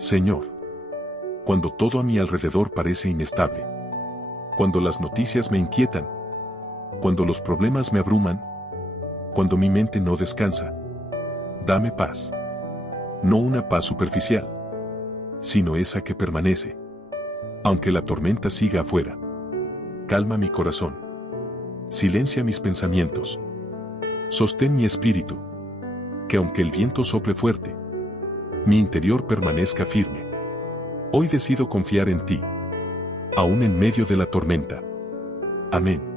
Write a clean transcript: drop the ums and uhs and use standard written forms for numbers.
Señor, cuando todo a mi alrededor parece inestable, cuando las noticias me inquietan, cuando los problemas me abruman, cuando mi mente no descansa, dame paz. No una paz superficial, sino esa que permanece. Aunque la tormenta siga afuera, calma mi corazón, silencia mis pensamientos, sostén mi espíritu, que aunque el viento sople fuerte, mi interior permanezca firme. Hoy decido confiar en ti, aún en medio de la tormenta. Amén.